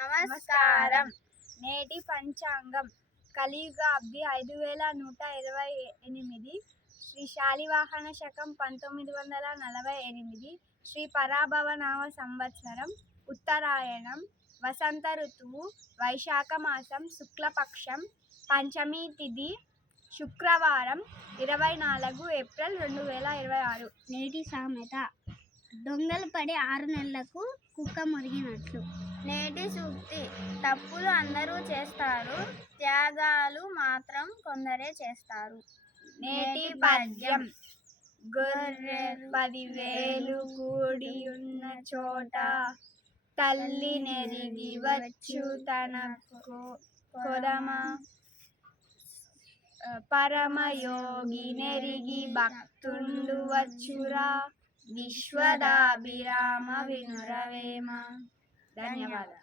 నమస్కారం. నేటి పంచాంగం కలియుగాబ్ది 5128, శ్రీ శాలివాహన శకం 1948, శ్రీ పరాభవనామ సంవత్సరం ఉత్తరాయణం, వసంత ఋతువు, వైశాఖ మాసం, శుక్లపక్షం, పంచమి తిథి, శుక్రవారం, 24 ఏప్రిల్ 2026. నేటి సామెత దొంగలు పడి 6 నెలలకు కుక్క మురిగినట్లు. నేటి సూక్తి తప్పులు అందరూ చేస్తారు, త్యాగాలు మాత్రం కొందరే చేస్తారు. నేటి పద్యం గొర్రె 10,000 కూడి ఉన్న చోట, తల్లి నెరిగి వచ్చు తన కొదమ, పరమయోగి నెరిగి భక్తుండు వచ్చురా, విశ్వదాభిరామ వినురవేమ. ధన్యవాదాలు.